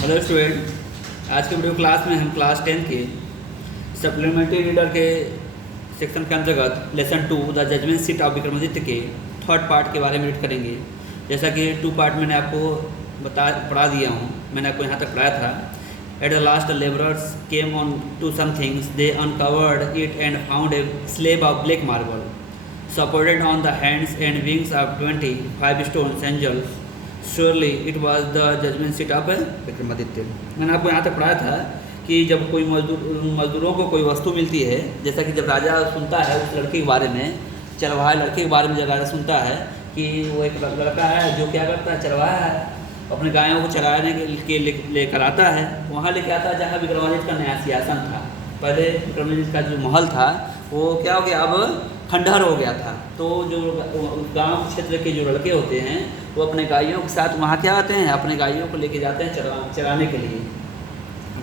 Hello student, आज के video class में हम क्लास 10 के सप्लीमेंट्री रीडर के सेक्शन के अंतर्गत lesson 2 the judgement seat of Vikramaditya के थर्ड पार्ट के बारे में रीड करेंगे। जैसा कि 2 पार्ट मैंने आपको पढ़ा दिया हूँ, मैंने आपको यहाँ तक पढ़ाया था। At the last the labourers came on to some things, they uncovered it and found a slab of black marble supported on the hands and wings of 25 stone angels. Surely it was the judgement seat of Vikramaditya. मैंने आपको यहाँ तक पढ़ाया था कि जब कोई मजदूरों को कोई वस्तु मिलती है, जैसा कि जब राजा सुनता है उस लड़के के बारे में, चरवाहा लड़के के बारे में, जब राजा सुनता है कि वो एक लड़का है जो क्या करता है, चरवाहा है, अपने गायों को चराने के लेकर आता है, वहाँ लेके आता है जहाँ विक्रमादित्य का नया सिंहासन था। पहले विक्रमादित्य का जो महल था वो क्या हो गया, अब खंडहर हो गया था। तो जो गांव क्षेत्र के जो लड़के होते हैं वो अपने गायों के साथ वहाँ क्या आते हैं, अपने गायों को लेके जाते हैं चराने के लिए।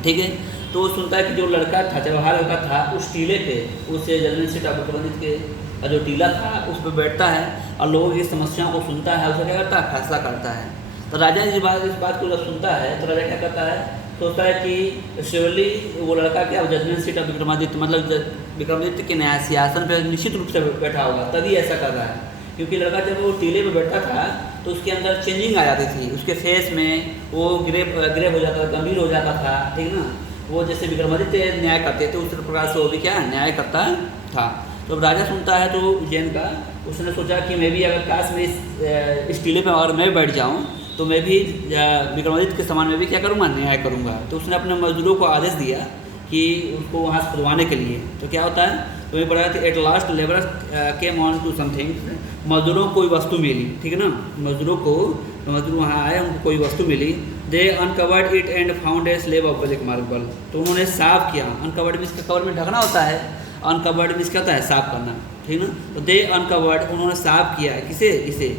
ठीक है, तो वो सुनता है कि जो लड़का था, चरवाहा लड़का था, उस टीले पे, उस जजमेंट सीट ऑफ विक्रमादित्य के जो टीला था उस पर बैठता है और लोगों की समस्याओं को सुनता है, उसे क्या करता है, फैसला करता है। तो राजा इस बात को जब सुनता है तो राजा क्या करता है, सोचता है कि श्योरली वो लड़का क्या जजमेंट सीट ऑफ विक्रमादित्य, मतलब विक्रमादित्य के न्याय सिंहासन पर निश्चित रूप से बैठा होगा, तभी ऐसा कर रहा है। क्योंकि लड़का जब वो टीले पे बैठता था तो उसके अंदर चेंजिंग आ जाती थी, उसके फेस में वो ग्रे हो जाता था, गंभीर हो जाता था। ठीक ना, वो जैसे विक्रमादित्य न्याय करते थे उस प्रकार से वो भी क्या न्याय करता था। तो राजा सुनता है तो उज्जैन का, उसने सोचा कि मैं भी अगर काश में इस टीले में अगर मैं बैठ जाऊँ तो मैं भी विक्रमादित्य के समान में भी क्या करूँगा, न्याय करूँगा। तो उसने अपने मजदूरों को आदेश दिया कि उसको वहाँ से खुलवाने के लिए। तो क्या होता है, तो ये पढ़ा था, at last labour came on to something, मजदूरों को कोई वस्तु मिली। ठीक है ना, मजदूर वहाँ आए, उनको कोई वस्तु मिली। They uncovered it and found a slab of black marble, तो उन्होंने साफ किया। अनकवर्ड मीन्स कवर में ढकना होता है, अनकवर्ड मीन्स क्या होता है, साफ करना। ठीक ना, तो दे अनकवर्ड, उन्होंने साफ किया। किसे, इसे,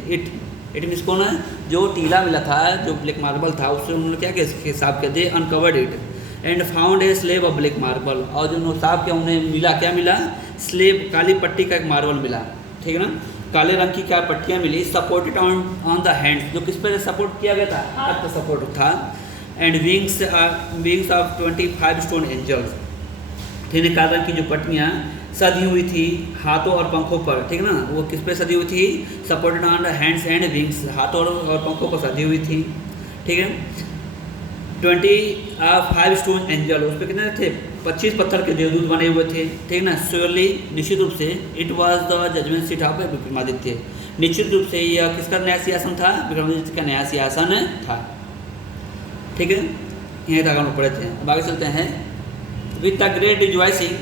इट मीन्स कौन है, जो टीला मिला था, जो ब्लैक मार्बल था, उससे उन्होंने क्या किया, साफ किया। They uncovered it and found a slab of black marble, और जो उन्होंने साफ किया उन्हें मिला, क्या मिला, स्लेब, काली पट्टी का एक मार्बल मिला। ठीक है ना, काले रंग की क्या पट्टियाँ मिली, सपोर्टेड ऑन द हैंड्स, जो किस पर सपोर्ट किया गया था, हाथ पर सपोर्ट था। And wings of 25 stone angels, ठीक है, काले रंग की जो पट्टियाँ सदी हुई थी हाथों और पंखों पर। ठीक ना, वो किस पे सदी हुई थी, supported on the hands and wings, हाथों और पंखों पर सदी हुई थी। ठीक है, 25 स्टोन एंजल, उस पर कितने थे, 25 पत्थर के देवदूत बने हुए थे। ठीक ना, श्योरली, निश्चित रूप से, it was the judgement seat of Vikramaditya, निश्चित रूप से यह किसका नया सिंहासन था, विक्रमादित्य का नया सिंहासन था। ठीक है, यहीं तक हम लोग पढ़े थे। अब आगे चलते हैं। With the great rejoicing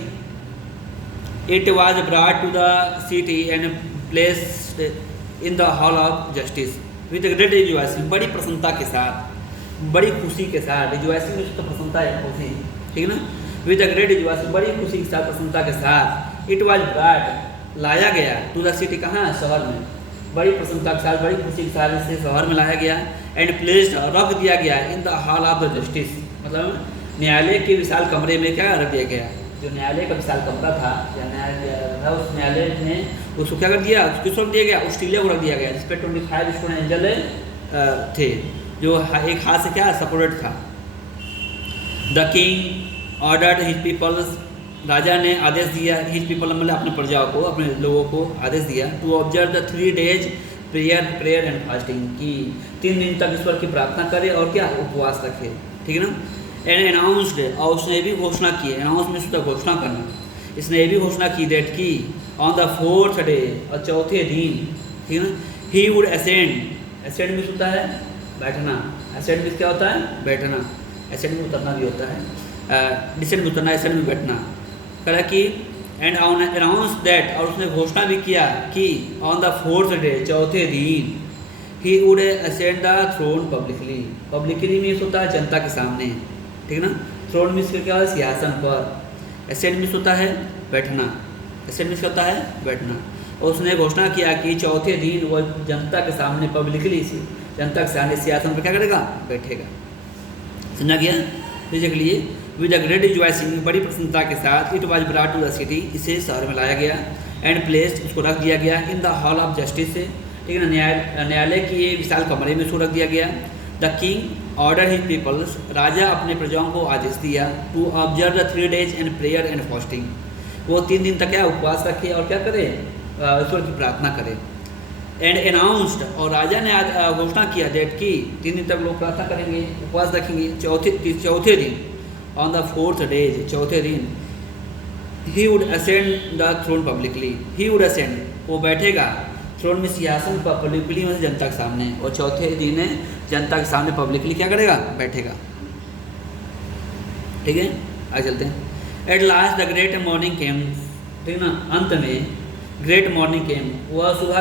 it was brought to the city and placed in the hall of justice. With the great rejoicing, बड़ी प्रसन्नता के साथ, बड़ी खुशी के साथ, रिजॉइसिंग में तो प्रसन्नता है, खुशी। ठीक है ना, विद द ग्रेट रिजॉइसिंग, बड़ी खुशी के साथ, प्रसन्नता के साथ, इट वाज ब्रॉट, लाया गया, टू द सिटी, कहाँ, शहर में, बड़ी प्रसन्नता के साथ, बड़ी खुशी के साथ इसे शहर में लाया गया। एंड प्लेस्ड, रख दिया गया, इन the hall of the justice, मतलब न्यायालय के विशाल कमरे में क्या रख दिया गया, जो न्यायालय का विशाल कमरा था या न्यायालय था, उस न्यायालय में उसको क्या कर दिया, किसको रख दिया गया, उस टीले को रख दिया गया, जिस पर 25 स्टोन एंजल थे, जो एक हाथ से क्या सपोर्टेड था। The king ordered his peoples, राजा ने आदेश दिया, हिज पीपल मतलब अपने प्रजाओं को, अपने लोगों को आदेश दिया, to observe the 3 days prayer and fasting, की 3 दिन तक ईश्वर की प्रार्थना करे और क्या उपवास रखे। ठीक है ना, एंड अनाउंसड, और उसने भी घोषणा की, अनाउंस में उसका घोषणा करना, इसने ये भी घोषणा की, दैट की ऑन द 4th day, और चौथे दिन, ठीक है ना, ही वुड असेंड में होता है बैठना, असेंड में क्या होता है, बैठना, असेंड में उतरना भी होता है, डिसेंड में उतरना, असेंड में बैठना। कहा कि एंड अनाउंस दैट, और उसने घोषणा भी किया कि ऑन द 4th day, चौथे दिन, he would ascend the throne publicly, publicly means होता है जनता के सामने। ठीक ना, थ्रोन मीन्स क्या है, सिंहासन पर, असेंड मीन्स होता है बैठना, असेंड मीन्स होता है बैठना। और उसने घोषणा किया कि चौथे दिन वह जनता के सामने पब्लिकली, जनता के सामने सिंहासन पर क्या करेगा, बैठेगा। समझा गया, देख लिए। विद द ग्रेट रिजॉइसिंग, बड़ी प्रसन्नता के साथ, it was brought to the city, इसे शहर में लाया गया। एंड प्लेस्ड, उसको रख दिया गया, इन द हॉल ऑफ जस्टिस, ठीक है ना, न्यायालय के विशाल कमरे में उसको रख दिया गया। The king order his peoples, राजा अपने प्रजाओं को आदेश दिया, to observe the 3 days and prayer and fasting, वो 3 दिन तक क्या उपवास रखे और क्या करे, ईश्वर की प्रार्थना करे। एंड अनाउंस्ड, और राजा ने घोषणा किया डेट की 3 दिन तक लोग प्रार्थना करेंगे, उपवास रखेंगे। चौथे दिन ऑन द 4th day, चौथे दिन he would ascend the throne publicly, he would ascend, वो बैठेगा थ्रोन में, सिंहासन पर पब्लिकली, मतलब जनता के सामने, और चौथे दिन जनता के सामने पब्लिकली क्या करेगा, बैठेगा। ठीक है, आगे चलते हैं। At last the great morning came, ठीक ना, अंत में ग्रेट मॉर्निंग केम, वह सुबह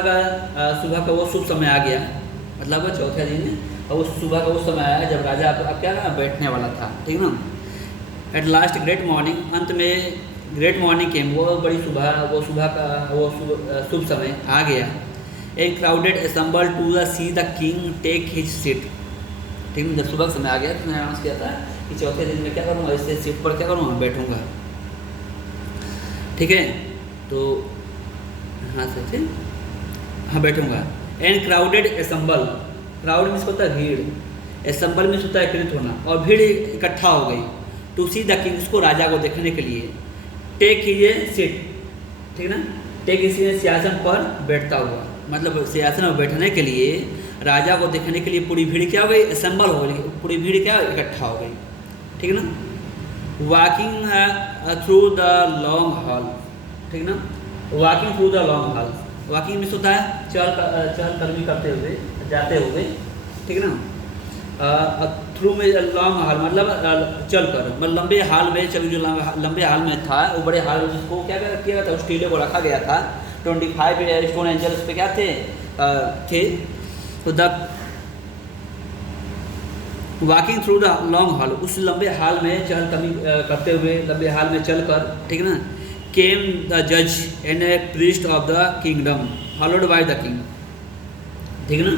का वो शुभ समय आ गया, मतलब वो चौथे दिन और उस सुबह का वो समय आया जब राजा अब क्या बैठने वाला था। ठीक ना, एट लास्ट ग्रेट मॉर्निंग, अंत में ग्रेट मॉर्निंग केम, वो बड़ी सुबह, वो सुबह का वो शुभ समय आ गया। ए crowded असम्बल to the see the king take his seat, ठीक है, जब सुबह का समय आ गया तो मैंने अनाउंस किया था कि चौथे दिन में क्या करूँगा, इससे सीट पर क्या करूँगा, बैठूँगा। ठीक है, तो हाँ सच, हाँ बैठूँगा। And crowded assemble, crowd means होता है भीड़, असम्बल मीन्स होता है एकत्रित होना, और भीड़ इकट्ठा हो गई। टू सी द किंग, उसको राजा को देखने के लिए। टेक कीजिए सीट, ठीक ना, टेक इसी सिंहासन पर बैठता हुआ, मतलब सिंहासन पर बैठने के लिए, राजा को देखने के लिए पूरी भीड़ क्या हो गई, असम्बल हो गई, पूरी भीड़ क्या इकट्ठा हो गई। ठीक है ना। Walking through the long haul, ठीक ना, walking through the long haul, walking means होता है चल कर्मी करते हुए, जाते हुए। ठीक है ना, थ्रू में लॉन्ग हाल मतलब चल कर, मतलब लंबे हाल में, चल जो लंबे हाल में था, वो बड़े हाल में जिसको क्या किया गया था, उस टीले को रखा गया था। 25 स्टोन एंजल्स पे क्या थे, तो the walking through the long haul, उस लंबे हाल में चल कमी करते हुए, लंबे हाल में चल कर, ठीक है ना, केम द जज and A priest of the kingdom followed by the king, ठीक है ना,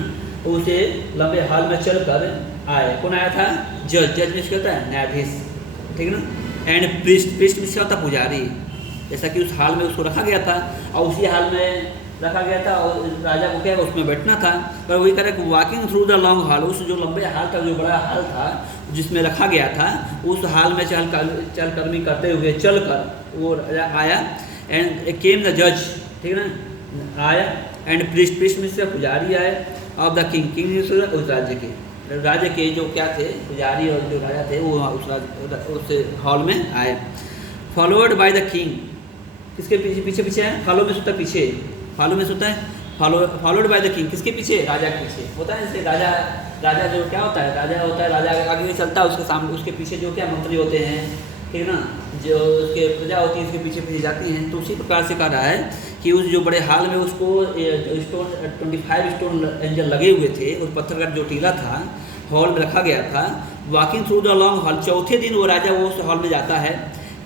उसे लंबे हाल में चल कर आए। कौन आया था, जज, जज में क्या होता है, न्यायाधीश, ठीक है ना। एंड प्रीस्ट, प्रीस्ट में क्या होता है, पुजारी, जैसा कि उस हाल में उसको रखा गया था, और उसी हाल में रखा गया था, और राजा को क्या उसमें बैठना था। पर वही कह रहा है कि walking through the long haul, उस जो लंबे हाल था, जो बड़ा हाल था जिसमें रखा गया था, उस हाल में चल कर्मी करते हुए चल कर वो आया। एंड केम द जज, ठीक है ना, आया। एंड प्रीस्ट, प्रीस्ट में से पुजारी आए, ऑफ द किंग, किंग उस राज्य के जो क्या थे, पुजारी और जो राजा थे, वो उस हॉल में आए। फॉलोवर्ड बाय द किंग, किसके पीछे पीछे पीछे है, फॉलो में सोता है पीछे, फॉलो में सोता है फॉलोड बाय द किंग, किसके पीछे, राजा के पीछे होता है। जैसे राजा जो क्या होता है, राजा होता है, राजा आगे चलता है, उसके सामने उसके पीछे जो क्या मंत्री होते हैं, ठीक है ना, जो उसके प्रजा होती है उसके पीछे पीछे जाती हैं। तो उसी प्रकार से कह रहा है कि उस जो बड़े हाल में उसको स्टोन 25 स्टोन एंजल लगे हुए थे, उस पत्थर का जो टीला था हॉल में रखा गया था। Walking through the long haul, चौथे दिन वो राजा वो उस हॉल में जाता है।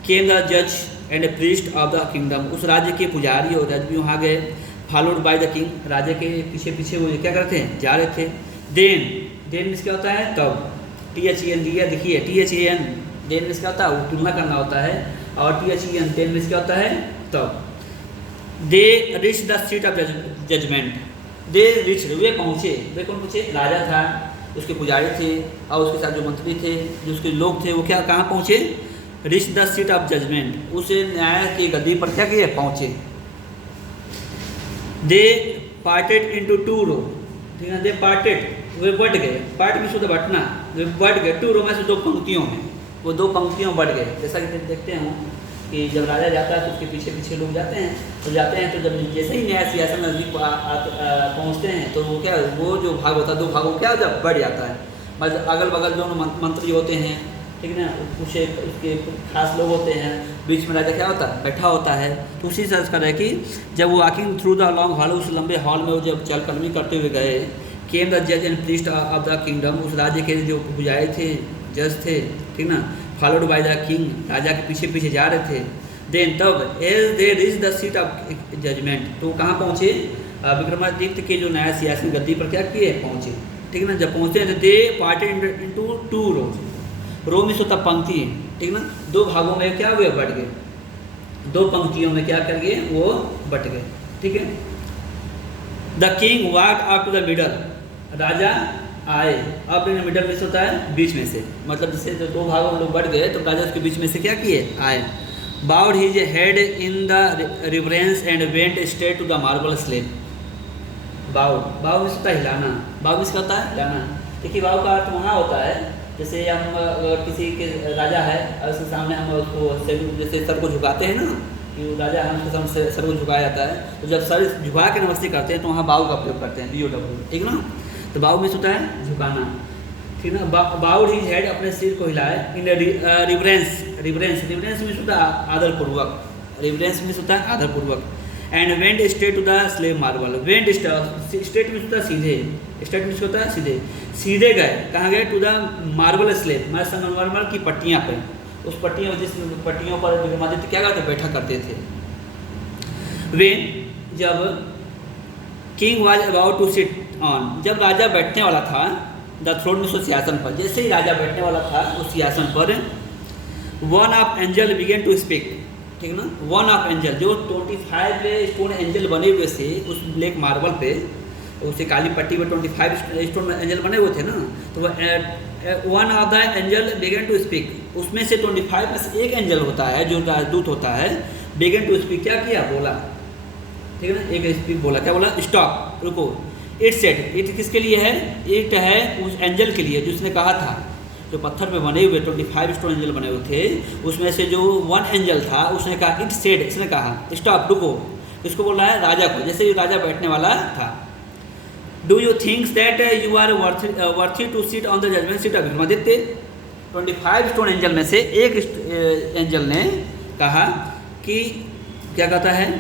केम द जज and priest of the kingdom, उस राज्य के पुजारी और जज भी वहाँ गए। फॉलोड बाय द किंग, राजा के पीछे पीछे वो क्या करते हैं, जा रहे थे। देन, देन मीन्स क्या होता है, तब, THEN दिया, देखिए THEN, देन मीन्स क्या होता है, तुलना करना होता है, और THEN देन मीन्स क्या होता है, तब। They reach the seat of judgement, they reach, वे पहुँचे, वे कौन पहुँचे, राजा था, उसके पुजारी थे, और उसके साथ जो मंत्री थे, जो उसके लोग थे, वो क्या कहाँ पहुँचे, reach the seat of judgement, उस न्याय की गद्दी पर क्या किए, पहुँचे। दे पार्टेड इनटू 2 रो, ठीक है, दे पार्टेड, वे बढ़ गए, पार्ट में शुद्ध बटना, वे बढ़ गए, 2 रो में से 2 पंक्तियों में, वो 2 पंक्तियों बढ़ गए। जैसा कि देखते हैं कि जब राजा जाता है तो उसके पीछे पीछे लोग जाते हैं, तो जब जैसे ही न्याय सिंहासन नजदीक पहुँचते हैं, तो वो क्या, वो जो भाग होता है 2 भागों क्या होता है, बढ़ जाता है। मतलब अगल बगल जो मंत्री होते हैं, ठीक है ना, कुछ उसके खास लोग होते हैं, बीच में राजा क्या होता है, बैठा होता है। तो उसी से कर है कि जब वो walking through the long haul, उस लंबे हॉल में वो जब चलकर्मी करते हुए गए। केम द जज and priest of the kingdom, उस राज्य के जो पुजारी थे, जज थे, ठीक ना, फॉलोड बाय द किंग, राजा के पीछे पीछे जा रहे थे। देन तब as they reach the seat of judgement, तो कहाँ पहुँचे, विक्रमादित्य के जो नया सियासी गद्दी पर क्या किए, पहुँचे, ठीक है ना। जब पहुँचे तो दे पार्टेड इनटू 2 रोज, रो में सोता पंक्ति है, ठीक ना, 2 भागों में क्या हुए, बढ़ गए, 2 पंक्तियों में क्या कर गए, वो बट गए, ठीक है। The king walk up to the middle, राजा आए, अब इन मिडल में से होता है बीच में से, मतलब जैसे जो दो भागों में लोग बढ़ गए तो राजा उसके बीच में से क्या किए, आए। Bowed his head in the reverence and went straight to the marble slab. Bowed, bowed में होता है हिलाना, बाउड में होता है हिलाना। देखिए बाउड का अर्थ वहाँ होता है जैसे हम किसी के राजा है और उसके सामने हम उसको जैसे सर को झुकाते हैं ना, कि वो राजा है उसके सामने सर को झुकाया जाता है, तो जब सर झुका के नमस्ते करते हैं तो वहाँ बाउ का प्रयोग करते हैं, BOW, ठीक ना। तो बाउ में होता है झुकाना, ठीक ना। बाउड हिज हेड, अपने सिर को हिलाए, इन रिवरेंस, रिवरेंस, रिवरेंस में होता है आदरपूर्वक, रिवरेंस में होता है आदरपूर्वक। And went straight to the slab marble, went straight में होता है सीधे, स्ट्रेट में होता है सीधे, सीधे गए, कहाँ गए, टू द मार्बल स्लेब, मतलब संगमरमर की पट्टियाँ पे, उस पट्टियों जिस पट्टियों पर विक्रमादित्य क्या करते, बैठा करते थे। वेन, जब king was about to sit on, जब राजा बैठने वाला था, द थ्रोन में उस सिंहासन पर, जैसे ही राजा बैठने वाला था उस सिंहासन पर, one of angel began to speak, ठीक ना। वन ऑफ एंजल, जो 25 स्टोन एंजल बने हुए थे उस ब्लैक मार्बल पे, उसे काली पट्टी पे 25 स्टोन एंजल बने हुए थे ना, तो one of the angel began to speak, उसमें से 25 में से एक एंजल होता है जो राजदूत होता है, बिगेन टू स्पीक, क्या किया, बोला, ठीक है ना, एक स्पीक बोला, क्या बोला, स्टॉप, रुको। इट सेड, इट किसके लिए है, इट है उस एंजल के लिए जिसने कहा था, जो पत्थर पे बने हुए 25 स्टोन एंजल बने हुए थे, उसमें से जो वन एंजल था उसने कहा, इट सेड, इसने कहा, स्टॉप, रुको। किसको बोल रहा है, राजा को, जैसे ही राजा बैठने वाला था। Do you thinks that you are worthy to seat on the judgement seat of Vikramaditya. 25 stone angel में से एक एंजल ने कहा कि, क्या कहता है,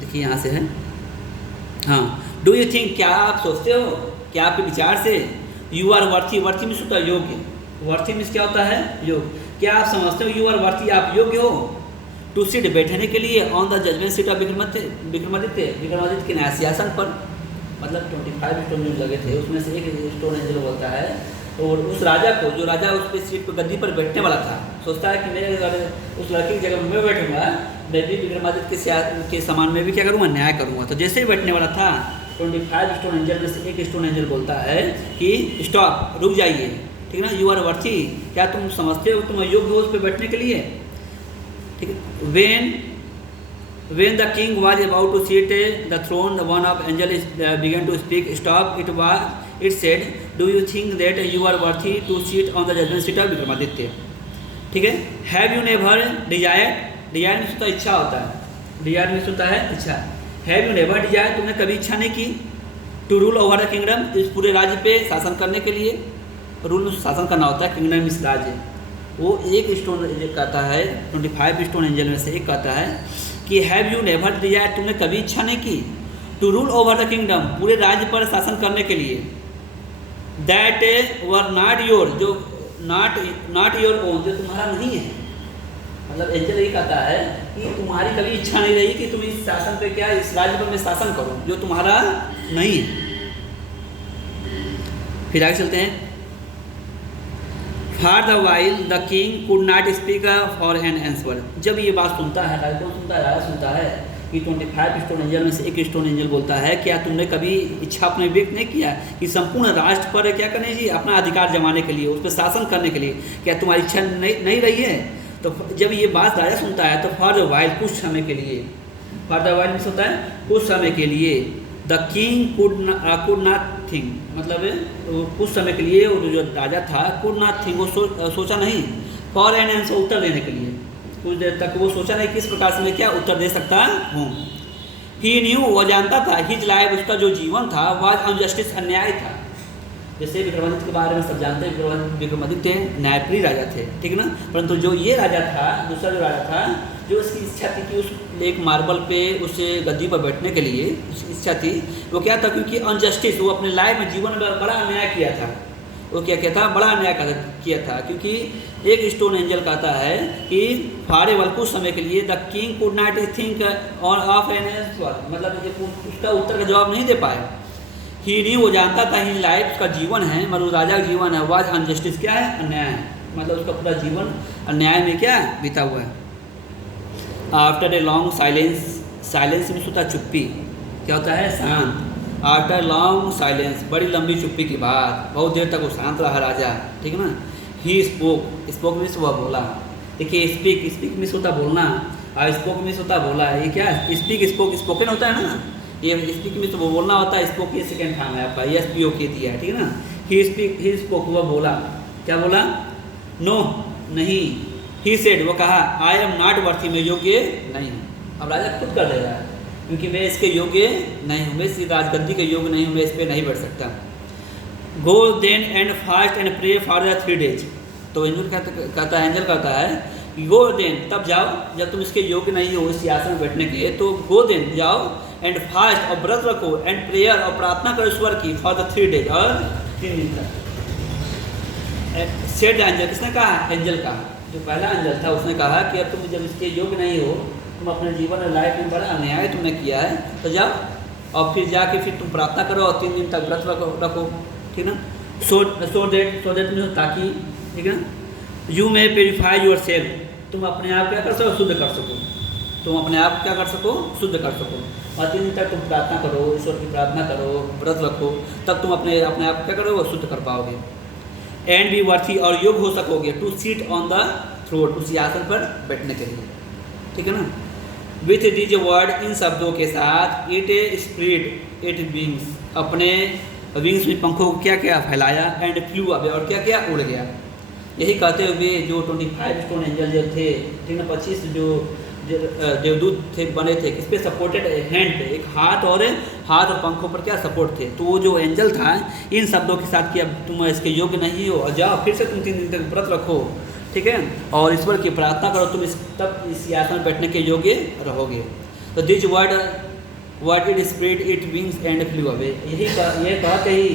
देखिए यहाँ से है, हाँ, डू यू थिंक, क्या आप सोचते हो, क्या आपके विचार से, यू आर वर्थी, वर्थी में होता है योग्य, वर्थी में क्या होता है, योग, क्या आप समझते हो, यू आर वर्थी, आप योग्य हो, टू सीट, बैठने के लिए, on the judgement seat of Vikramaditya, Vikramaditya के न्याय सिंहासन पर, मतलब 25 स्टोन जो लगे थे उसमें से एक स्टोन एंजल बोलता है, और उस राजा को, जो राजा उस पर सीट पर गद्दी पर बैठने वाला था, सोचता है कि मेरे उस लड़की की जगह मैं बैठूंगा, मैं भी विक्रमादित्य के समान में भी क्या करूँगा, न्याय करूँगा। तो जैसे ही बैठने वाला था 25 स्टोन एंजल में से एक स्टोन एंजल बोलता है कि स्टॉप, रुक जाइए, ठीक है ना, यू आर वर्थी, क्या तुम समझते हो तुम योग्य हो उस पर बैठने के लिए, ठीक है। When the king was about to sit the throne, one of angels began to speak. Stop! It said, do you think that you are worthy to sit on the judgment seat of Vikramaditya, ठीक है। Have you never desired, desire में होता है इच्छा होता है, desire में होता है इच्छा। Have you never desired, तुमने कभी इच्छा नहीं की, to rule over the kingdom, इस पूरे राज्य पे शासन करने के लिए, रूल में शासन करना होता है, किंगडम इस राज्य, वो एक स्टोन कहता है, 25 स्टोन एंजल में से एक कहता है कि हैव यू नेवर डिजायर, तुमने कभी इच्छा नहीं की, to rule over the kingdom, पूरे राज्य पर शासन करने के लिए, दैट वर नॉट योर, जो नॉट योर ओन, जो तुम्हारा नहीं है, मतलब एंजल यही कहता है कि तुम्हारी कभी इच्छा नहीं रही कि तुम इस शासन पे, क्या इस राज्य पर मैं शासन करूं जो तुम्हारा नहीं है। फिर आगे चलते हैं। For the while the king could not speak for an answer, जब ये बात सुनता है, राजा सुनता है, राजा सुनता है कि 25 स्टोन एंजल में से एक स्टोन एंजल बोलता है, क्या तुमने कभी इच्छा अपने व्यक्त नहीं किया कि संपूर्ण राष्ट्र पर क्या करने जी, अपना अधिकार जमाने के लिए, उस पर शासन करने के लिए, क्या तुम्हारी इच्छा नहीं रही है। तो जब ये बात राजा सुनता है तो फॉर द वाइल, कुछ समय के लिए, फॉर द वाइल होता है कुछ समय के लिए, the king could not think, मतलब कुछ समय के लिए जो राजा था, कुड नॉट थिंक, वो सोचा नहीं, फॉर एन आंसर, उत्तर देने के लिए, कुछ देर तक वो सोचा नहीं किस प्रकार से मैं क्या उत्तर दे सकता हूँ। ही न्यू, वो जानता था, हिज लाइफ, उसका जो जीवन था, वाज अनजस्टिस, अन्याय था। जैसे विक्रमादित्य के बारे में सब जानते हैं, विक्रमादित्य न्यायप्रिय राजा थे, ठीक है ना, परंतु जो ये राजा था, दूसरा जो राजा था, जो उसकी इच्छा थी कि उस एक मार्बल पे उस गद्दी पर बैठने के लिए उसकी इच्छा थी, वो क्या था, क्योंकि अनजस्टिस, वो अपने लाइफ में जीवन में बड़ा अन्याय किया था, वो क्या था, बड़ा अन्याय किया था, क्योंकि एक स्टोन एंजल कहता है कि फॉरएवर, कुछ समय के लिए, the king could not think on off an answer, मतलब उसका उत्तर का जवाब नहीं दे पाए। ही न्यू, वो जानता था, ही लाइफ का जीवन है, मतलब राजा का जीवन है, वाज अनजस्टिस, क्या है, अन्याय है, मतलब उसका पूरा जीवन अन्याय में क्या बीता हुआ है। After a long silence, silence में होता है चुप्पी, क्या होता है, शांत। आफ्टर लॉन्ग साइलेंस, बड़ी लंबी चुप्पी के बाद, बहुत देर तक वो शांत रहा राजा, ठीक है ना। ही स्पोक, स्पोक मीन्स वह बोला। देखिए स्पीक, स्पीक मीन्स होता बोलना, और स्पोक मीन्स होता बोला। ये क्या स्पीक स्पोक स्पोकन होता है ना, ये स्पीक मीन्स वो बोलना होता है, स्पोक ये सेकेंड फॉर्म है आपका, ये SPOK दिया है, ठीक है ना। ही स्पीक, ही स्पोक वह बोला, क्या बोला, नो नहीं। ही सेड वो कहा, आई एम नॉट वर्थी, मैं योग्य नहीं हूँ। अब राजा खुद कर दे रहा है, क्योंकि मैं इसके योग्य नहीं हूँ, मैं इस राजगद्दी के योग्य नहीं हूँ, मैं इस पर नहीं बैठ सकता। Go then and fast and pray for the 3 days। तो एंजल कहता है, एंजल कहता है गो देन, तब जाओ जब तुम इसके योग्य नहीं हो इस आसन में बैठने के, तो गो देन जाओ, एंड फास्ट और व्रत रखो, एंड प्रेयर और प्रार्थना करो ईश्वर की, फॉर द 3 days, और 3 दिन तक। सेड एंजल, किसने कहा, एंजल कहा, जो पहला एंजल था उसने कहा कि अब तुम जब इसके योग्य नहीं हो, तुम अपने जीवन और लाइफ में बड़ा अन्याय तुमने किया है, तो जाओ और फिर जाके फिर तुम प्रार्थना करो और 3 दिन तक व्रत रखो, ठीक ना। सो देट मीन्स ताकि, ठीक है ना, you may purify your self, तुम अपने आप क्या कर सको, शुद्ध कर सको, तुम अपने आप क्या कर सको, शुद्ध कर सको। और 3 दिन तक तुम प्रार्थना करो, ईश्वर की प्रार्थना करो, व्रत रखो, तब तुम अपने आप क्या करोगे, शुद्ध कर पाओगे। एंड बी वर्थी, और योग्य हो सकोगे, to seat on the throne, उसी आसन पर बैठने के लिए, ठीक है ना। विथ दीज वर्ड, इन शब्दों के साथ, इट स्प्रेड इट विंग्स, अपने विंग्स में पंखों को क्या क्या फैलाया, एंड फ्लू अवे, और क्या क्या उड़ गया। यही कहते हुए जो 25 स्टोन एंजल जो थे, ठीक ना, 25 जो देवदूत थे बने थे, इस पर सपोर्टेड हैंड, एक हाथ और पंखों पर क्या सपोर्ट थे। तो वो जो एंजल था इन शब्दों के साथ कि अब तुम इसके योग्य नहीं हो, और जाओ फिर से तुम 3 दिन तक व्रत रखो, ठीक है, और ईश्वर की प्रार्थना करो, तुम तब इस आसन में बैठने के योग्य रहोगे। तो this word it spread it wings and flu away, ये कहते ही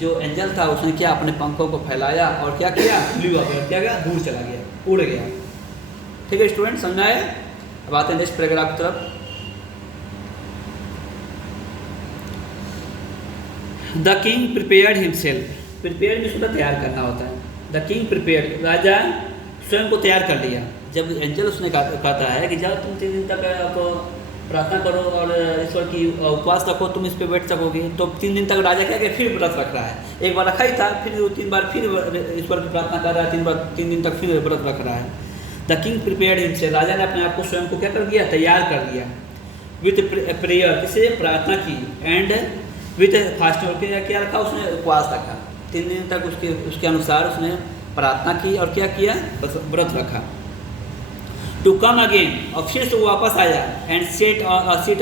जो एंजल था उसने क्या अपने पंखों को फैलाया और क्या किया, फ्लू अवे, क्या गया, दूर चला गया, उड़ गया। ठीक है स्टूडेंट, समझ में आए। अब आते हैं नेक्स्ट पैराग्राफ की तरफ। The king prepared himself, prepare में सुधा तैयार करना होता है। द किंग प्रिपेयर्ड, राजा स्वयं को तैयार कर लिया। जब एंजल उसने कहता है कि जाओ तुम 3 दिन तक आपको प्रार्थना करो और ईश्वर की उपवास रखो, तुम इस पर बैठ सकोगे, तो 3 दिन तक राजा क्या कि फिर व्रत रख रहा है। एक बार रखा ही था, फिर 2-3 बार फिर ईश्वर की प्रार्थना कर रहा है, 3 दिन तक फिर व्रत रख रहा है। द किंग प्रिपेयर्ड हिमसेल्फ, राजा ने अपने आप को स्वयं को क्या कर दिया, तैयार कर दिया। विथ प्रेयर, किसे प्रार्थना की, एंड विथ फास्टिंग, क्या रखा उसने, उपवास रखा। 3 दिन तक उसके अनुसार उसने प्रार्थना की और क्या किया, व्रत रखा। टू कम अगेन, और फिर से वो वापस आया, and seat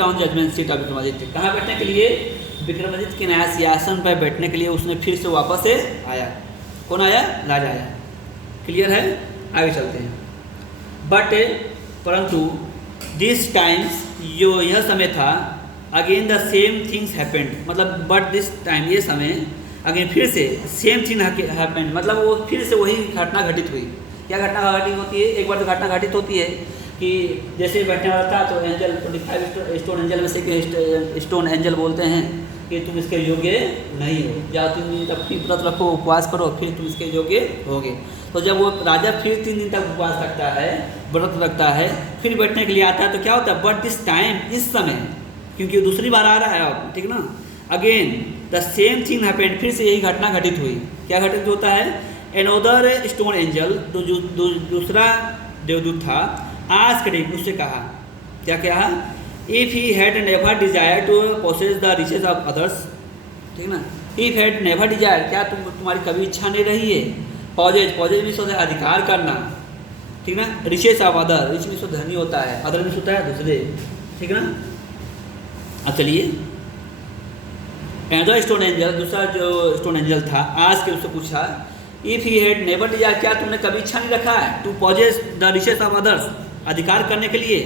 on judgement seat of Vikramaditya, कहाँ बैठने के लिए, विक्रमादित्य के नया सिंहासन पर बैठने के लिए उसने फिर से वापस से आया। कौन आया, राजा आया। क्लियर है, आगे चलते हैं। बट परंतु दिस टाइम्स, जो यह समय था, again the same things happened, मतलब बट दिस टाइम, ये समय अगेन फिर से सेम थिंग हैपेंड, मतलब वो फिर से वही घटना घटित हुई। क्या घटना घटित होती है, एक बार तो घटना घटित होती है कि जैसे बैठने वाला था तो एंजल 25 स्टोन एंजल में से स्टोन एंजल बोलते हैं कि तुम इसके योग्य नहीं हो, जाओ 3 दिन तक फिर व्रत रखो, उपवास करो, फिर तुम इसके योग्य होगे। तो जब वो राजा फिर 3 दिन तक उपवास रखता है, व्रत रखता है, फिर बैठने के लिए आता है, तो क्या होता है, बट दिस टाइम, इस समय, क्योंकि दूसरी बार आ रहा है अब, ठीक ना, again the same thing happened, फिर से यही घटना घटित हुई। क्या घटित होता है, एनोदर स्टोन एंजल, दूसरा देवदूत था, आस्क्ड हिम, उससे कहा, क्या कहा, if he had never desire to possess the riches of others, ठीक ना, इफ हैड नेवर डिजायर, क्या तुम्हारी कभी इच्छा नहीं रही है, पॉजेज मीन्स होता है अधिकार करना, ठीक ना, riches of other, rich means धनी होता है, अदर मीन्स होता है दूसरे, ठीक ना। अब चलिए, एनदर स्टोन एंजल, दूसरा जो स्टोन एंजल था, आज के उससे पूछा, if he had never desire, क्या तुमने कभी इच्छा नहीं रखा है, to possess the riches of others, अधिकार करने के लिए,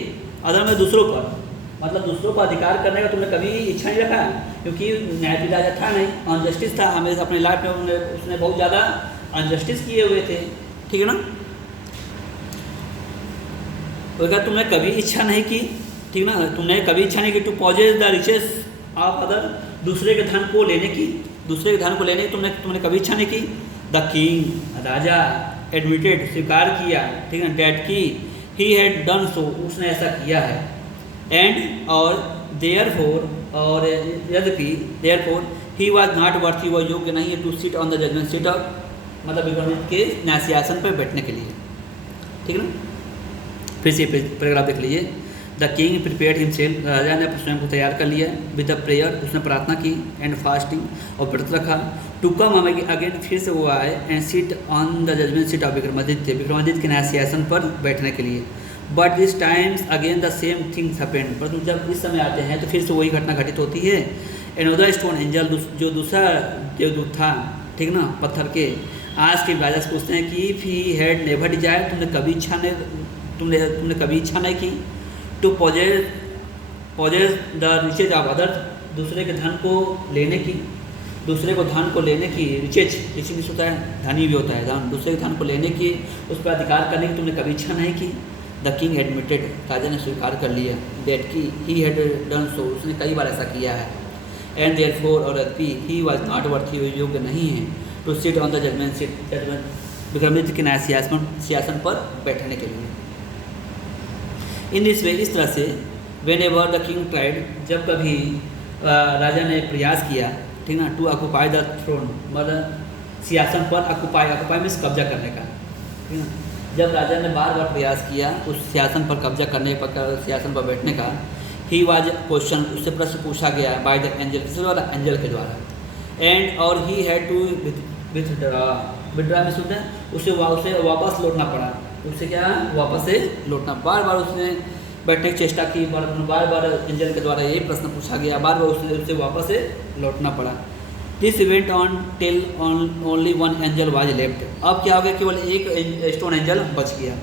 अदर में दूसरों पर, मतलब दूसरों पर अधिकार करने का तुमने कभी इच्छा नहीं रखा, क्योंकि न्याय राजा था नहीं, अनजस्टिस था, हमें अपने लाइफ में उसने बहुत ज़्यादा अनजस्टिस किए हुए थे, ठीक है ना। तो क्या तुमने कभी इच्छा नहीं की, ठीक ना, तुमने कभी इच्छा नहीं की, to possess the riches of other, दूसरे के धन को लेने की, तुमने कभी इच्छा नहीं की। द किंग, राजा, एडमिटेड, स्वीकार किया, ठीक है, डैट की ही हैड डन सो, उसने ऐसा किया है, एंड और देयरफॉर और यद्यपि therefore he was not worthy, वह योग्य नहीं है to sit on the judgement seat of, मतलब विक्रमादित्य के न्याय सिंहासन पर बैठने के लिए। ठीक है ना। फिर से पैराग्राफ देख लीजिए। द किंग प्रिपेयर्ड हिमसेल्फ, राजा ने स्वयं को तैयार कर लिया। विद द प्रेयर, उसने प्रार्थना की। एंड फास्टिंग, और व्रत रखा। टू कम अगेन, फिर से वो आए। And sit on the judgement seat of Vikramaditya, Vikramaditya के न्याय सिंहासन पर बैठने के लिए। But this times again the same things happened, परंतु जब इस समय आते हैं तो फिर से वही घटना घटित होती है। एनोदर स्टोन एंजल, जो दूसरा देवदूत था, ठीक ना, पत्थर के, आज के राजा से पूछते हैं कि if he had never desire, तुमने कभी इच्छा नहीं की to possess the riches of other, दूसरे के धन को लेने की, दूसरे को धन को लेने की, रिचेज होता है, धनी भी होता है धन, दूसरे के धन को लेने की, उस पर अधिकार करने की तुमने कभी इच्छा नहीं की। द किंग एडमिटेड, राजा ने स्वीकार कर लिया। दैट की ही हैड डन सो, उसने कई बार ऐसा किया है। एंड देयरफॉर, और ही वॉज नॉट वर्थी, योग्य नहीं है to sit on the judgement seat, Vikramaditya के न्याय सिंहासन पर बैठने के लिए। इन दिस वे, इस तरह से, when ever the king tried, जब कभी राजा ने प्रयास किया, ठीक ना, टू ऑक्यूपाई द थ्रोन, मतलब सिंहासन पर ऑक्यूपाई मीन्स कब्जा करने का, ठीक ना। जब राजा ने बार बार प्रयास किया उस सिंहासन पर कब्जा करने पर, सिंहासन पर बैठने का, ही वाज क्वेश्चन, उससे प्रश्न पूछा गया बाय द एंजल, किसके द्वारा, एंजल के द्वारा। एंड और ही हैड टू विथड्रा में सुनते हैं, उसे वापस लौटना पड़ा, उससे क्या, वापस से लौटना, बार बार उसने बैठने की चेष्टा की, बार बार एंजल के द्वारा यही प्रश्न पूछा गया, बार बार उससे वापस से लौटना पड़ा। This event on till only one angel was left, अब क्या हो गया, केवल एक स्टोन एंजल बच गया।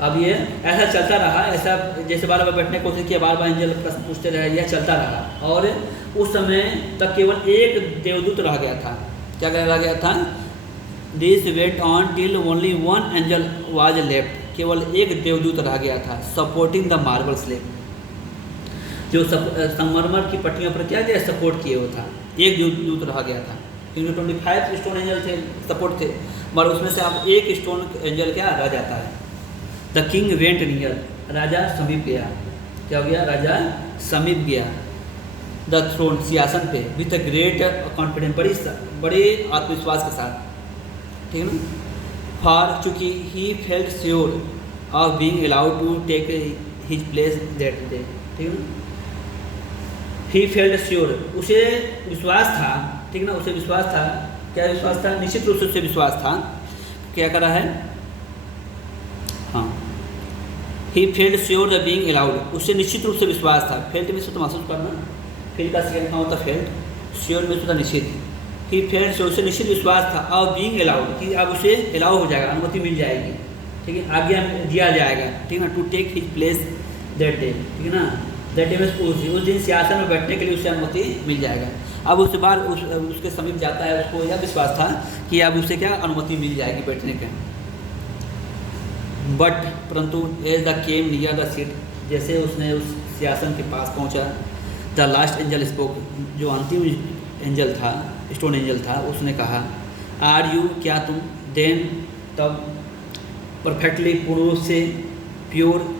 अब ये ऐसा चलता रहा, ऐसा जैसे बार बार बैठने की कोशिश किया, बार बार एंजल प्रश्न पूछते रहे, यह चलता रहा। और उस समय तक केवल एक देवदूत रह गया था। क्या रह गया था? This went on till only one angel was left, केवल एक देवदूत रह गया था। सपोर्टिंग द मार्बल स्लेब, जो संगमरमर की पट्टियों पर क्या किया, सपोर्ट किए हुआ था। एक देवदूत रह गया था, क्योंकि 25 स्टोन एंजल थे, सपोर्ट थे, मगर उसमें से अब एक स्टोन एंजल क्या रह जाता है। द किंग वेंट नियर, राजा समीप गया। क्या हो गया? राजा समीप गया। द थ्रोन, सिंहासन पे, विथ अ ग्रेट कॉन्फिडेंस, बड़े आत्मविश्वास के साथ, ठीक है ना। फॉर, चूँकि he felt sure of being allowed to take his place that day, ठीक है ना। ही फेल्ट श्योर, उसे विश्वास था, ठीक ना, उसे विश्वास था। क्या विश्वास था? निश्चित रूप से उसे विश्वास था। क्या करा है? हाँ, ही felt sure the being allowed, उससे निश्चित रूप से विश्वास था। फेल्ट में तो महसूस करना, फील का सेकंड फॉर्म होता फेल्ट, श्योर में होता निश्चित। ही फेल्ट श्योर, उसे निश्चित विश्वास था और बीइंग अलाउड, कि अब उसे अलाउ हो जाएगा, अनुमति मिल जाएगी, ठीक है, आज्ञा दिया जाएगा, ठीक है ना, to take his place that day, ठीक है ना। दैट डे में उस दिन सिंहासन में बैठने के लिए उसे अनुमति मिल जाएगा। अब उसके बाद उसके समीप जाता है, उसको यह विश्वास था कि अब उसे क्या अनुमति मिल जाएगी बैठने के। बट परंतु as the came near the seat, जैसे उसने उस सिंहासन के पास पहुंचा, द लास्ट एंजल स्पोक, जो अंतिम एंजल था, स्टोन एंजल था, उसने कहा, आर यू, क्या तुम, देन तब, परफेक्टली, पूर्ण रूप से, प्योर,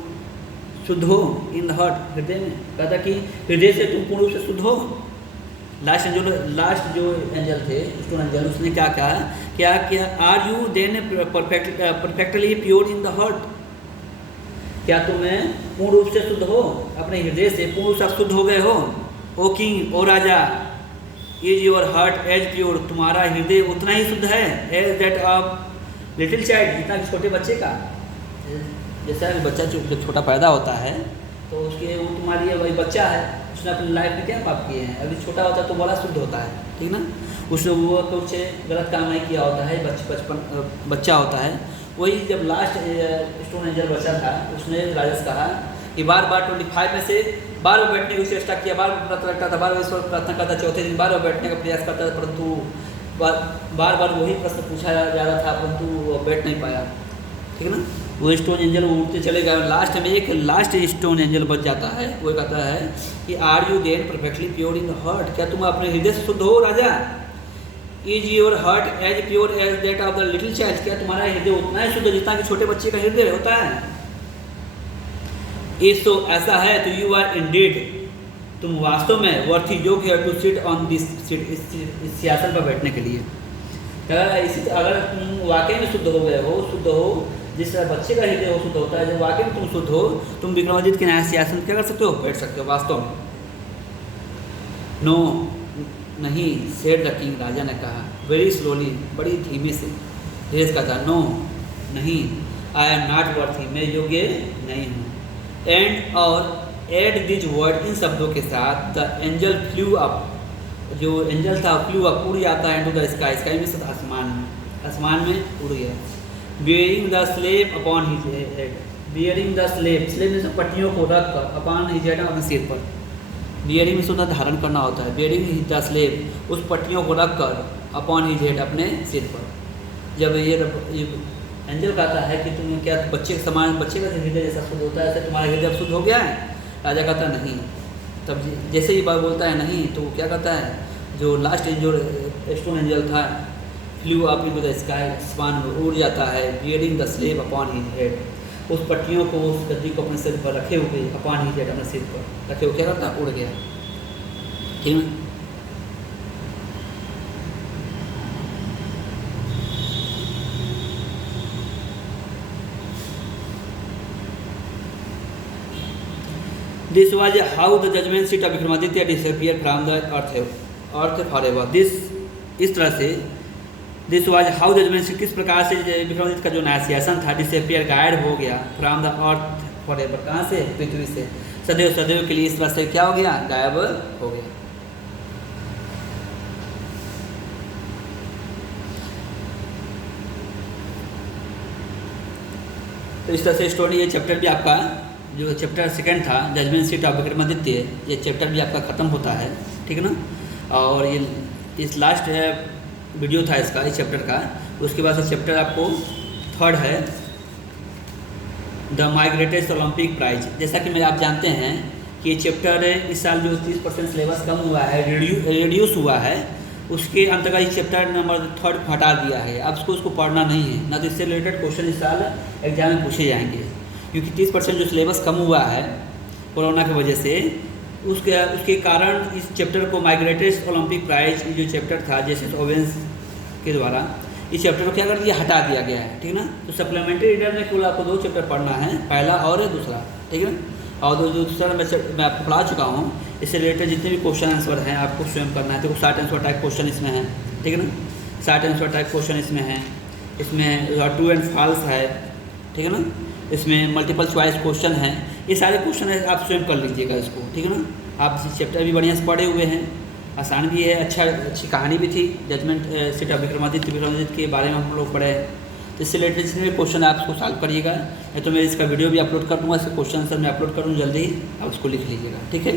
शुद्ध हो, इन द हार्ट, हृदय में, कहता कि हृदय से तुम पूर्ण रूप से शुद्ध हो। लास्ट जो एंजल थे, स्टोन एंजल, उसने क्या कहा, क्या are you then perfectly pure in the heart, क्या तुम्हें पूर्ण रूप से शुद्ध हो, अपने हृदय से पूर्ण रूप से शुद्ध हो गए हो। ओ किंग, ओ राजा, is your heart as pure, तुम्हारा हृदय उतना ही शुद्ध है, as that of little child, जितना कि छोटे बच्चे का। जैसा बच्चा जो छोटा पैदा होता है तो उसके, वो तुम्हारी वही बच्चा है, उसने अपनी लाइफ में क्या पाप किए हैं, अभी छोटा होता है तो बड़ा शुद्ध होता है, ठीक ना। उसने वो कुछ गलत काम नहीं किया होता है, बच्चा होता है। वही जब लास्ट स्टोन एंजल बचा था, उसने राजा से कहा कि बार बार 25 में से बार बार बैठने की चेष्टा किया, बार बार व्रत रखता था, बार बार ईश्वर प्रार्थना करता, चौथे दिन बार बार बैठने का प्रयास करता था, परंतु बार बार वही प्रश्न पूछा जा रहा था, परंतु वो बैठ नहीं पाया, ठीक है ना। वो स्टोन एंजल वो उठते चले गए, लास्ट में एक लास्ट स्टोन एंजल बच जाता है। वो कहता है कि are you then perfectly pure in the heart, क्या तुम अपने हृदय से शुद्ध हो राजा। Is your heart as pure as that of the little child, क्या तुम्हारा हृदय उतना ही शुद्ध जितना कि छोटे बच्चे का हृदय होता है। इस तो ऐसा है तो यू आर इंडीड, तुम वास्तव में वर्थी योग्य है to sit on this seat, इस सिंहासन पर बैठने के लिए। इसी अगर तुम वाकई में शुद्ध हो गए हो, शुद्ध हो, जिस तरह बच्चे का हृदय हो शुद्ध होता है, जब वाकई में तुम शुद्ध हो, तुम विक्रमादित्य के न्याय सिंहासन क्या कर सकते हो, बैठ सकते हो वास्तव में। नो नहीं, सेड द किंग, राजा ने कहा, वेरी स्लोली, बड़ी धीमे से, धीरे से कहा, नो नहीं, आई एम नॉट वर्थी, मैं योग्य नहीं हूँ। एंड और एड दिज वर्ड, इन शब्दों के साथ, द एंजल फ्लू अप, जो एंजल था फ्लू अप, उड़ जाता है, इनटू द स्काई, स्काई में आसमान में, आसमान में उड़ गया। Bearing the slave upon his head, bearing the slave, slave में से पट्टियों को रख कर, अपॉन हिज हेड, अपने सिर पर, बियरिंग में से धारण करना होता है, बियरिंग द स्लेव, उस पट्टियों को रख कर, अपॉन हिज हेड, अपने सिर पर। जब ये एंजल कहता है कि तुम्हें क्या बच्चे के समान, बच्चे का हृदय जैसा शुद्ध होता है ऐसे तुम्हारा हृदय शुद्ध हो गया है, राजा कहता नहीं। तब जैसे ही बात बोलता है नहीं, तो क्या कहता है, जो लास्ट एंजल स्टोन एंजल था, flu up into the sky, आसमान में उड़ जाता है, bearing the slave upon his head, उस पट्टियों को, उस गद्दी को अपने सिर पर रखे हुए, अपॉन हिज हेड, अपने सिर पर रखे हुए, क्या करता, उड़ गया। ठीक है। This was how the judgment seat of Vikramaditya disappeared from the earth forever. इस तरह से this was how judgement seat, किस प्रकार से विक्रमादित्य का जो न्याय सिंहासन था डिसअपियर, गायब हो गया, फ्रॉम द अर्थ फॉरएवर, कहाँ से, पृथ्वी से, सदैव सदैव के लिए, इस तरह से क्या हो गया, गायब हो गया। तो इस तरह से स्टोरी, ये चैप्टर भी आपका, जो चैप्टर सेकंड था जजमेंट सीट ऑफ विक्रमादित्य, ये चैप्टर भी आपका ख़त्म होता है। ठीक है ना। और ये इस लास्ट वीडियो था इसका, इस चैप्टर का। उसके बाद से चैप्टर आपको थर्ड है, the my greatest Olympic prize. जैसा कि मैं आप जानते हैं कि ये चैप्टर इस साल जो 30% सिलेबस कम हुआ है, रिड्यूस हुआ है, उसके अंतर्गत इस चैप्टर नंबर थर्ड हटा दिया है। अब उसको पढ़ना नहीं है, ना तो इससे रिलेटेड क्वेश्चन इस साल एग्जाम में पूछे जाएंगे, क्योंकि 30% जो सिलेबस कम हुआ है कोरोना की वजह से, उसके कारण इस चैप्टर को माई ग्रेटेस्ट ओलंपिक प्राइज जो चैप्टर था जेसिस ओवेंस के द्वारा, इस चैप्टर को क्या कर दिया, हटा दिया गया है। ठीक है ना। तो सप्लीमेंट्री रीडर में केवल आपको 2 चैप्टर पढ़ना है, पहला और दूसरा। ठीक है ना। और दूसरा मैं आपको पढ़ा चुका हूँ, इससे रिलेटेड जितने भी क्वेश्चन आंसर हैं आपको स्वयं करना है। देखो 60 आंसर टाइप क्वेश्चन इसमें है। ठीक है ना। 60 आंसर टाइप क्वेश्चन इसमें है, इसमें ट्रू एंड फॉल्स है। ठीक है ना। इसमें मल्टीपल चॉइस क्वेश्चन है। ये सारे क्वेश्चन है, आप स्वयं कर लीजिएगा इसको। ठीक है ना। आप चैप्टर भी बढ़िया से पढ़े हुए हैं, आसान भी है, अच्छी कहानी भी थी। जजमेंट सीट ऑफ विक्रमादित्य के बारे में हम लोग पढ़े हैं। तो इससे रिलेटेड जितने भी क्वेश्चन आप उसको सॉल्व करिएगा, या तो मैं इसका वीडियो भी अपलोड कर दूँगा, इसके क्वेश्चन आंसर मैं अपलोड करूँ जल्दी ही, आप उसको लिख लीजिएगा। ठीक है।